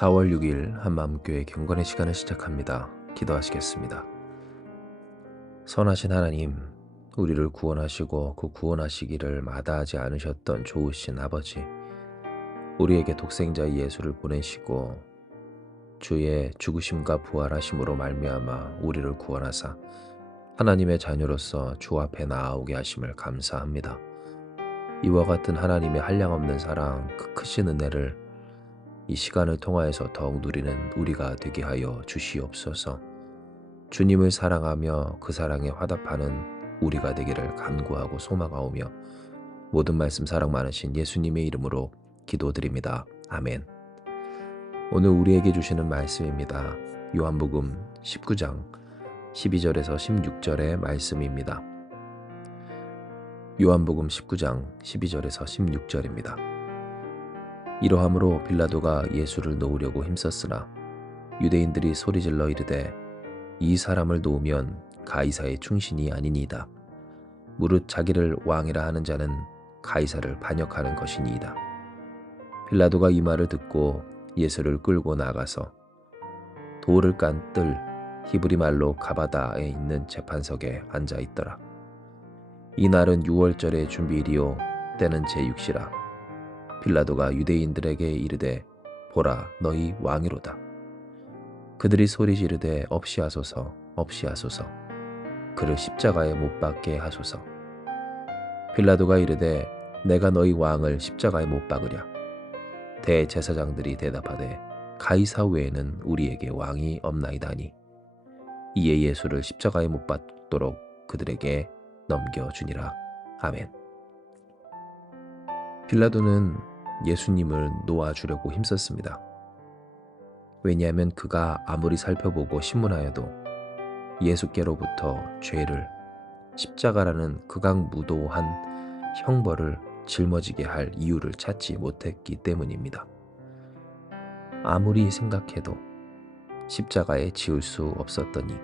4월 6일 한마음교회 경건의 시간을 시작합니다. 기도하시겠습니다. 선하신 하나님, 우리를 구원하시고 그 구원하시기를 마다하지 않으셨던 좋으신 아버지, 우리에게 독생자 예수를 보내시고 주의 죽으심과 부활하심으로 말미암아 우리를 구원하사 하나님의 자녀로서 주 앞에 나아오게 하심을 감사합니다. 이와 같은 하나님의 한량없는 사랑, 그 크신 은혜를 이 시간을 통하여서 더욱 누리는 우리가 되게 하여 주시옵소서. 주님을 사랑하며 그 사랑에 화답하는 우리가 되기를 간구하고 소망하오며 모든 말씀 사랑 많으신 예수님의 이름으로 기도드립니다. 아멘. 오늘 우리에게 주시는 말씀입니다. 요한복음 19장 12절에서 16절의 말씀입니다. 요한복음 19장 12절에서 16절입니다. 이러함으로 빌라도가 예수를 놓으려고 힘썼으나 유대인들이 소리질러 이르되 이 사람을 놓으면 가이사의 충신이 아니니이다. 무릇 자기를 왕이라 하는 자는 가이사를 반역하는 것이니이다. 빌라도가 이 말을 듣고 예수를 끌고 나가서 돌을 깐 뜰 히브리 말로 가바다에 있는 재판석에 앉아 있더라. 이 날은 유월절의 준비일이요 때는 제6시라. 빌라도가 유대인들에게 이르되 보라 너희 왕이로다. 그들이 소리 지르되 없이하소서 없이하소서 그를 십자가에 못 박게 하소서. 빌라도가 이르되 내가 너희 왕을 십자가에 못 박으랴. 대제사장들이 대답하되 가이사 외에는 우리에게 왕이 없나이다니. 이에 예수를 십자가에 못 박도록 그들에게 넘겨주니라. 아멘. 빌라도는 예수님을 놓아주려고 힘썼습니다. 왜냐하면 그가 아무리 살펴보고 신문하여도 예수께로부터 죄를 십자가라는 극악무도한 형벌을 짊어지게 할 이유를 찾지 못했기 때문입니다. 아무리 생각해도 십자가에 지을 수 없었더니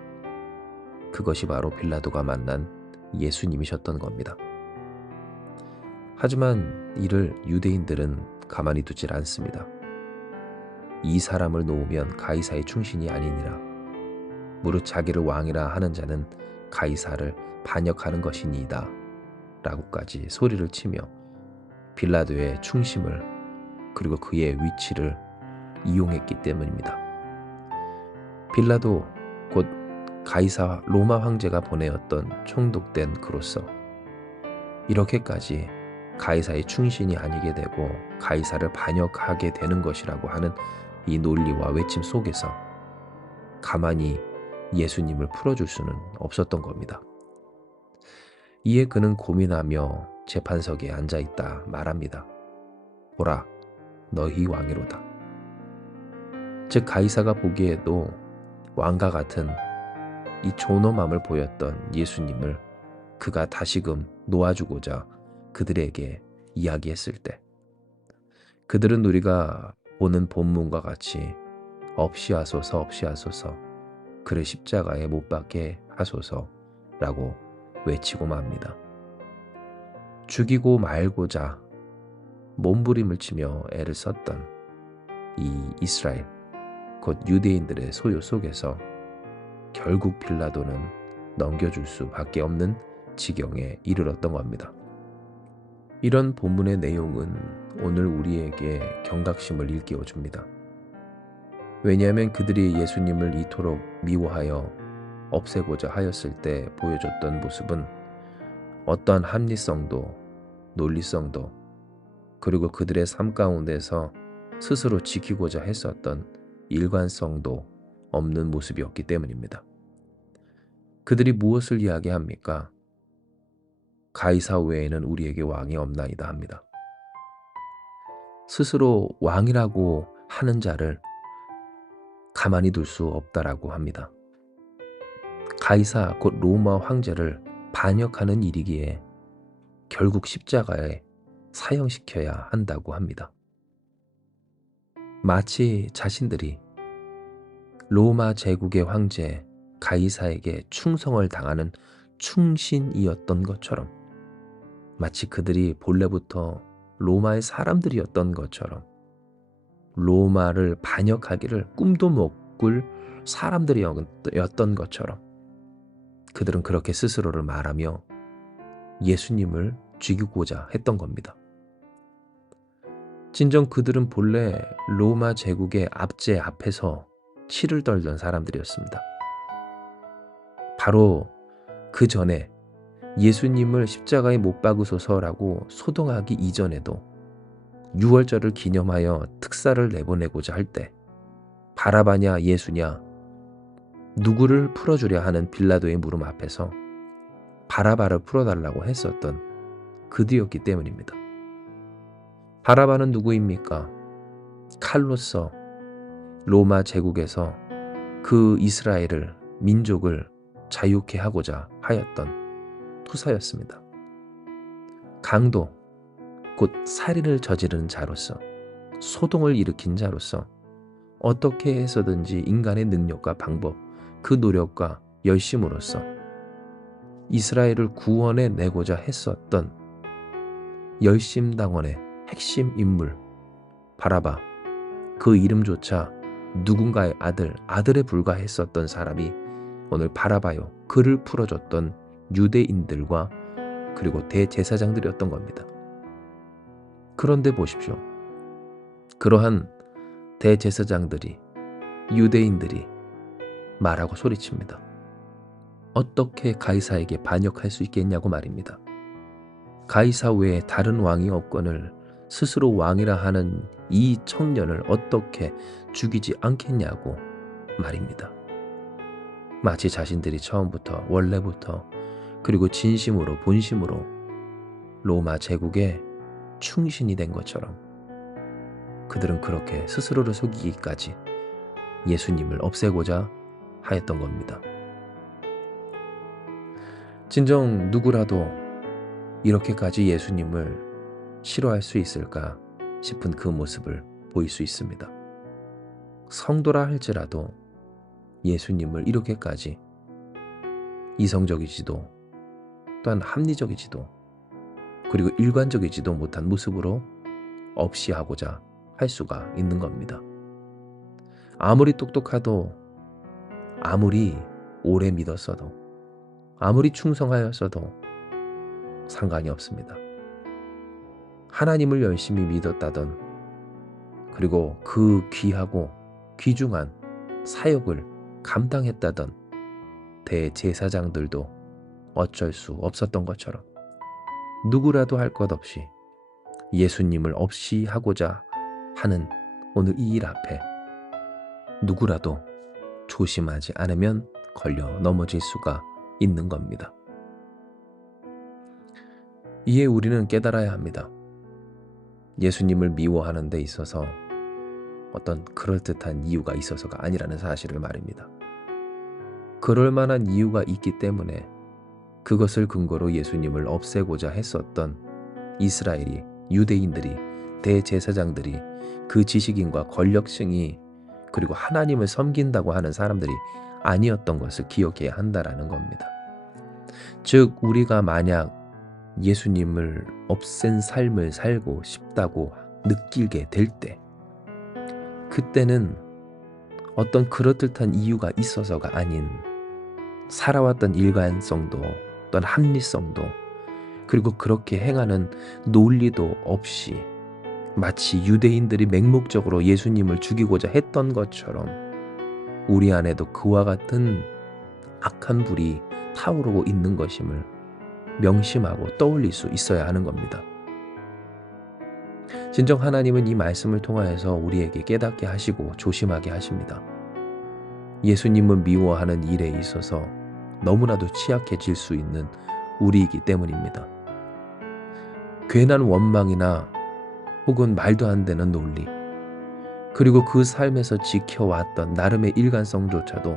그것이 바로 빌라도가 만난 예수님이셨던 겁니다. 하지만 이를 유대인들은 가만히 두질 않습니다. 이 사람을 놓으면 가이사의 충신이 아니니라. 무릇 자기를 왕이라 하는 자는 가이사를 반역하는 것이니이다. 라고까지 소리를 치며 빌라도의 충심을 그리고 그의 위치를 이용했기 때문입니다. 빌라도 곧 가이사 로마 황제가 보내었던 총독된 그로서 이렇게까지 가이사의 충신이 아니게 되고 가이사를 반역하게 되는 것이라고 하는 이 논리와 외침 속에서 가만히 예수님을 풀어줄 수는 없었던 겁니다. 이에 그는 고민하며 재판석에 앉아있다 말합니다. 보라, 너희 왕이로다. 즉 가이사가 보기에도 왕과 같은 이 존엄함을 보였던 예수님을 그가 다시금 놓아주고자 그들에게 이야기했을 때 그들은 우리가 보는 본문과 같이 없이하소서 없이하소서 그를 십자가에 못 박게 하소서라고 외치고 맙니다. 죽이고 말고자 몸부림을 치며 애를 썼던 이 이스라엘 곧 유대인들의 소요 속에서 결국 빌라도는 넘겨줄 수밖에 없는 지경에 이르렀던 겁니다. 이런 본문의 내용은 오늘 우리에게 경각심을 일깨워줍니다. 왜냐하면 그들이 예수님을 이토록 미워하여 없애고자 하였을 때 보여줬던 모습은 어떠한 합리성도 논리성도 그리고 그들의 삶 가운데서 스스로 지키고자 했었던 일관성도 없는 모습이었기 때문입니다. 그들이 무엇을 이야기합니까? 가이사 외에는 우리에게 왕이 없나이다 합니다. 스스로 왕이라고 하는 자를 가만히 둘 수 없다라고 합니다. 가이사 곧 로마 황제를 반역하는 일이기에 결국 십자가에 사형시켜야 한다고 합니다. 마치 자신들이 로마 제국의 황제 가이사에게 충성을 당하는 충신이었던 것처럼 마치 그들이 본래부터 로마의 사람들이었던 것처럼 로마를 반역하기를 꿈도 못 꿀 사람들이었던 것처럼 그들은 그렇게 스스로를 말하며 예수님을 죽이고자 했던 겁니다. 진정 그들은 본래 로마 제국의 압제 앞에서 치를 떨던 사람들이었습니다. 바로 그 전에 예수님을 십자가에 못 박으소서라고 소동하기 이전에도 유월절을 기념하여 특사를 내보내고자 할 때 바라바냐 예수냐 누구를 풀어주려 하는 빌라도의 물음 앞에서 바라바를 풀어달라고 했었던 그들이었기 때문입니다. 바라바는 누구입니까? 칼로서 로마 제국에서 그 이스라엘을 민족을 자유케 하고자 하였던 투사였습니다. 강도 곧 살인을 저지르는 자로서 소동을 일으킨 자로서 어떻게 해서든지 인간의 능력과 방법, 그 노력과 열심으로써 이스라엘을 구원해 내고자 했었던 열심당원의 핵심 인물 바라바, 그 이름조차 누군가의 아들에 불과했었던 사람이 오늘 바라바요, 그를 풀어줬던 유대인들과 그리고 대제사장들이었던 겁니다. 그런데 보십시오. 그러한 대제사장들이, 유대인들이 말하고 소리칩니다. 어떻게 가이사에게 반역할 수 있겠냐고 말입니다. 가이사 외에 다른 왕이 없거늘 스스로 왕이라 하는 이 청년을 어떻게 죽이지 않겠냐고 말입니다. 마치 자신들이 처음부터 원래부터 그리고 진심으로 본심으로 로마 제국의 충신이 된 것처럼 그들은 그렇게 스스로를 속이기까지 예수님을 없애고자 하였던 겁니다. 진정 누구라도 이렇게까지 예수님을 싫어할 수 있을까 싶은 그 모습을 보일 수 있습니다. 성도라 할지라도 예수님을 이렇게까지 이성적이지도 또한 합리적이지도 그리고 일관적이지도 못한 모습으로 없이 하고자 할 수가 있는 겁니다. 아무리 똑똑하도 아무리 오래 믿었어도 아무리 충성하였어도 상관이 없습니다. 하나님을 열심히 믿었다던 그리고 그 귀하고 귀중한 사역을 감당했다던 대제사장들도 어쩔 수 없었던 것처럼 누구라도 할 것 없이 예수님을 없이 하고자 하는 오늘 이 일 앞에 누구라도 조심하지 않으면 걸려 넘어질 수가 있는 겁니다. 이에 우리는 깨달아야 합니다. 예수님을 미워하는 데 있어서 어떤 그럴듯한 이유가 있어서가 아니라는 사실을 말입니다. 그럴 만한 이유가 있기 때문에 그것을 근거로 예수님을 없애고자 했었던 이스라엘이, 유대인들이, 대제사장들이, 그 지식인과 권력층이 그리고 하나님을 섬긴다고 하는 사람들이 아니었던 것을 기억해야 한다라는 겁니다. 즉 우리가 만약 예수님을 없앤 삶을 살고 싶다고 느끼게 될 때 그때는 어떤 그럴듯한 이유가 있어서가 아닌 살아왔던 일관성도 또는 합리성도 그리고 그렇게 행하는 논리도 없이 마치 유대인들이 맹목적으로 예수님을 죽이고자 했던 것처럼 우리 안에도 그와 같은 악한 불이 타오르고 있는 것임을 명심하고 떠올릴 수 있어야 하는 겁니다. 진정 하나님은 이 말씀을 통하여서 우리에게 깨닫게 하시고 조심하게 하십니다. 예수님을 미워하는 일에 있어서 너무나도 취약해질 수 있는 우리이기 때문입니다. 괜한 원망이나 혹은 말도 안 되는 논리 그리고 그 삶에서 지켜왔던 나름의 일관성조차도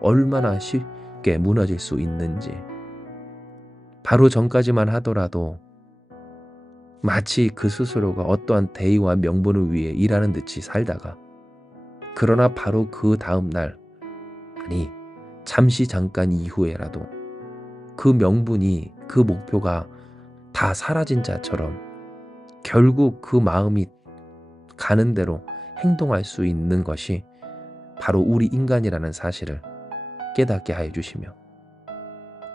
얼마나 쉽게 무너질 수 있는지 바로 전까지만 하더라도 마치 그 스스로가 어떠한 대의와 명분을 위해 일하는 듯이 살다가 그러나 바로 그 다음 날 아니 잠시 잠깐 이후에라도 그 명분이 그 목표가 다 사라진 자처럼 결국 그 마음이 가는 대로 행동할 수 있는 것이 바로 우리 인간이라는 사실을 깨닫게 하여 주시며,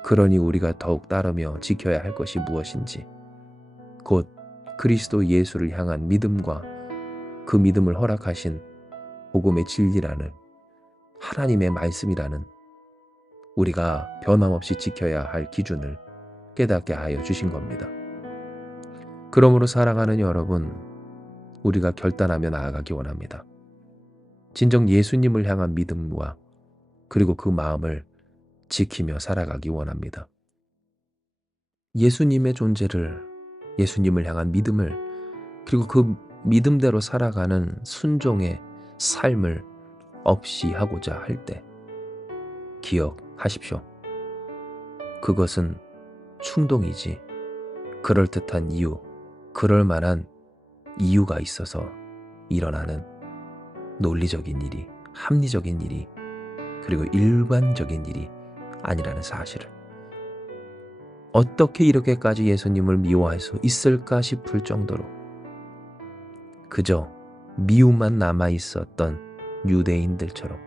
그러니 우리가 더욱 따르며 지켜야 할 것이 무엇인지, 곧 그리스도 예수를 향한 믿음과 그 믿음을 허락하신 복음의 진리라는 하나님의 말씀이라는 우리가 변함없이 지켜야 할 기준을 깨닫게 하여 주신 겁니다. 그러므로 사랑하는 여러분, 우리가 결단하며 나아가기 원합니다. 진정 예수님을 향한 믿음과 그리고 그 마음을 지키며 살아가기 원합니다. 예수님의 존재를, 예수님을 향한 믿음을, 그리고 그 믿음대로 살아가는 순종의 삶을 없이 하고자 할 때 기억하십시오. 그것은 충동이지 그럴듯한 이유, 그럴 만한 이유가 있어서 일어나는 논리적인 일이, 합리적인 일이, 그리고 일반적인 일이 아니라는 사실을, 어떻게 이렇게까지 예수님을 미워할 수 있을까 싶을 정도로 그저 미움만 남아 있었던 유대인들처럼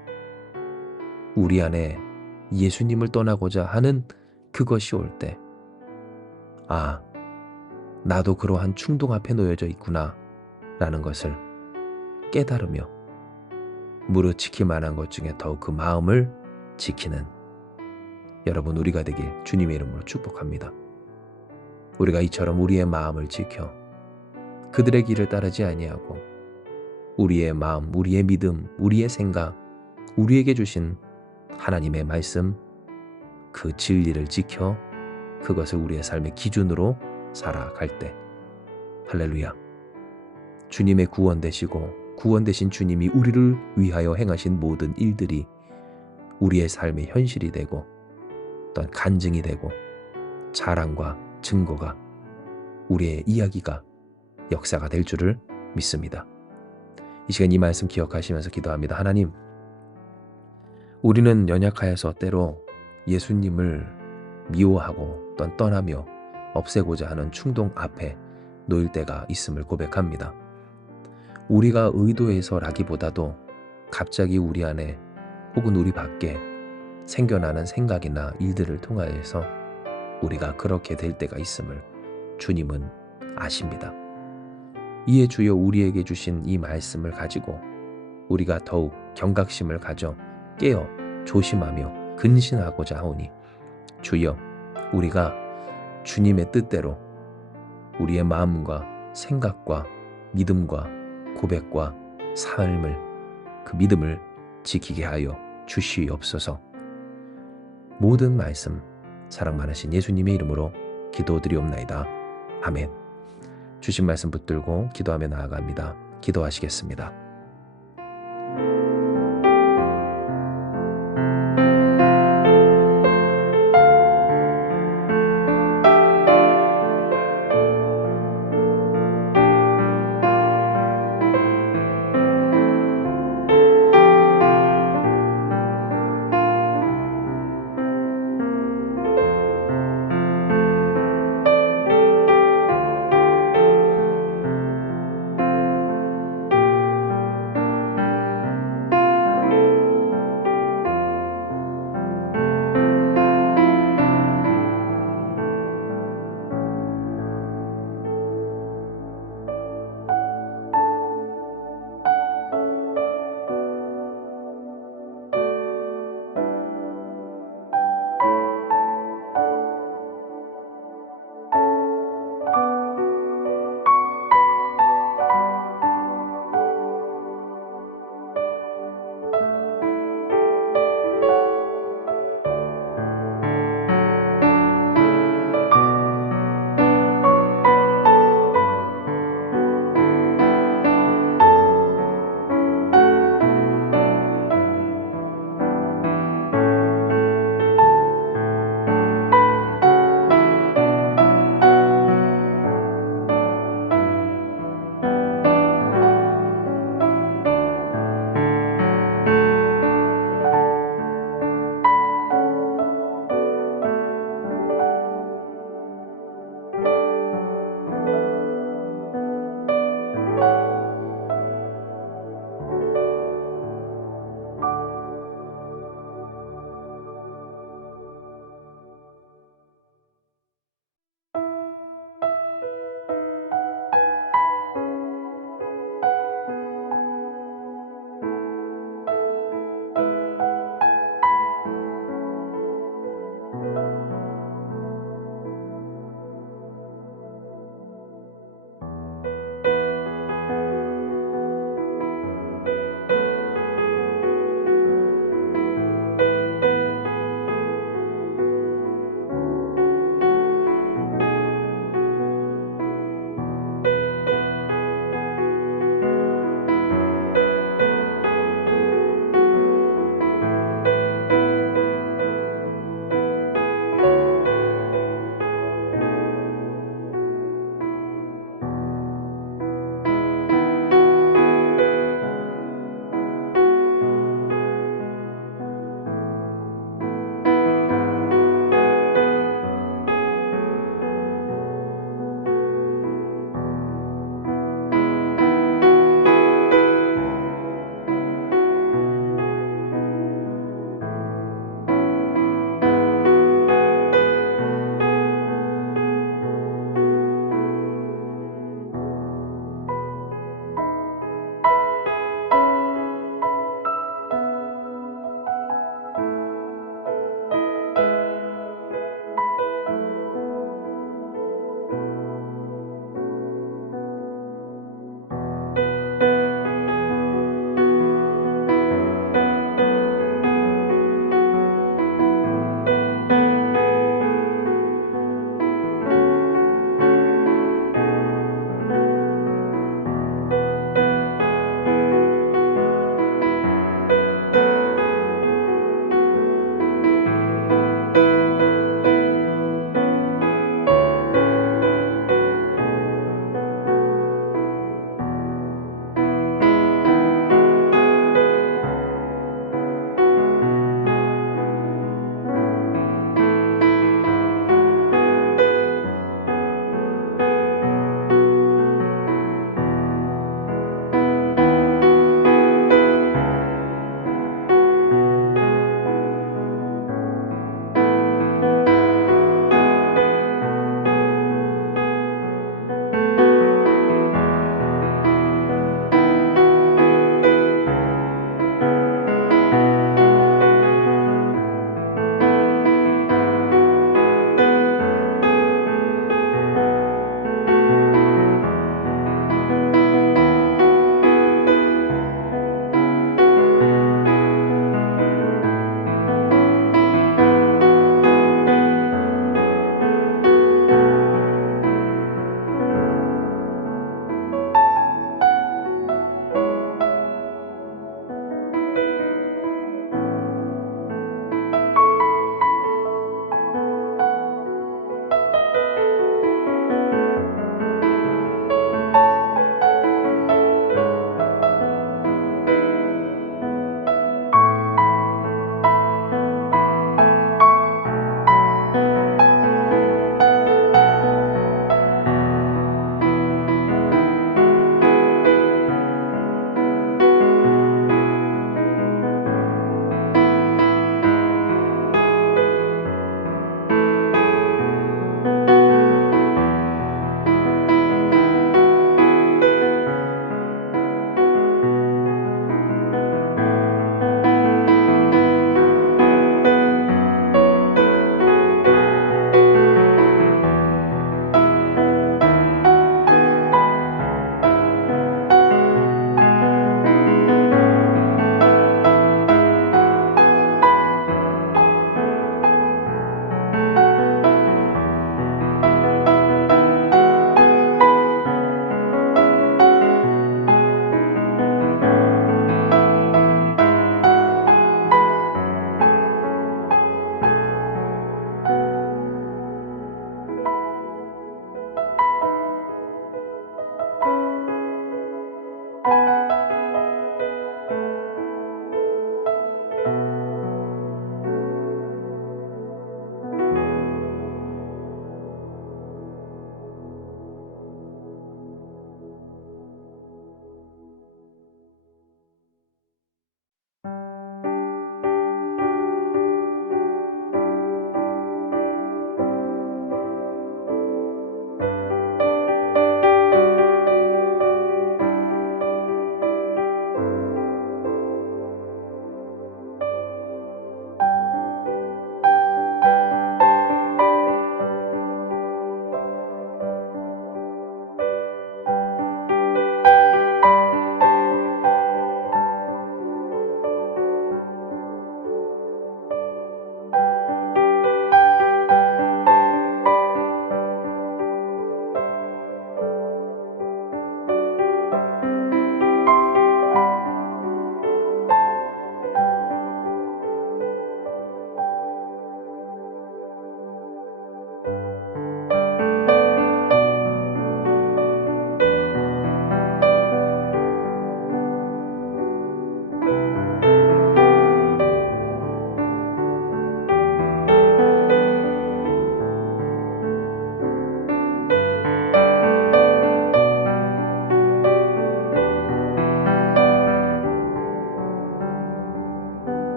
우리 안에 예수님을 떠나고자 하는 그것이 올 때, 아, 나도 그러한 충동 앞에 놓여져 있구나 라는 것을 깨달으며 무릇 지킬 만한 것 중에 더욱 그 마음을 지키는 여러분 우리가 되길 주님의 이름으로 축복합니다. 우리가 이처럼 우리의 마음을 지켜 그들의 길을 따르지 아니하고 우리의 마음, 우리의 믿음, 우리의 생각, 우리에게 주신 하나님의 말씀, 그 진리를 지켜 그것을 우리의 삶의 기준으로 살아갈 때, 할렐루야, 주님의 구원 되시고 구원 되신 주님이 우리를 위하여 행하신 모든 일들이 우리의 삶의 현실이 되고 어떤 간증이 되고 자랑과 증거가, 우리의 이야기가, 역사가 될 줄을 믿습니다. 이 시간 이 말씀 기억하시면서 기도합니다. 하나님, 우리는 연약하여서 때로 예수님을 미워하고 또 떠나며 없애고자 하는 충동 앞에 놓일 때가 있음을 고백합니다. 우리가 의도해서라기보다도 갑자기 우리 안에 혹은 우리 밖에 생겨나는 생각이나 일들을 통하여서 우리가 그렇게 될 때가 있음을 주님은 아십니다. 이에 주여 우리에게 주신 이 말씀을 가지고 우리가 더욱 경각심을 가져 깨어 조심하며 근신하고자 하오니, 주여 우리가 주님의 뜻대로 우리의 마음과 생각과 믿음과 고백과 삶을, 그 믿음을 지키게 하여 주시옵소서. 모든 말씀 사랑 많으신 예수님의 이름으로 기도드리옵나이다. 아멘. 주신 말씀 붙들고 기도하며 나아갑니다. 기도하시겠습니다.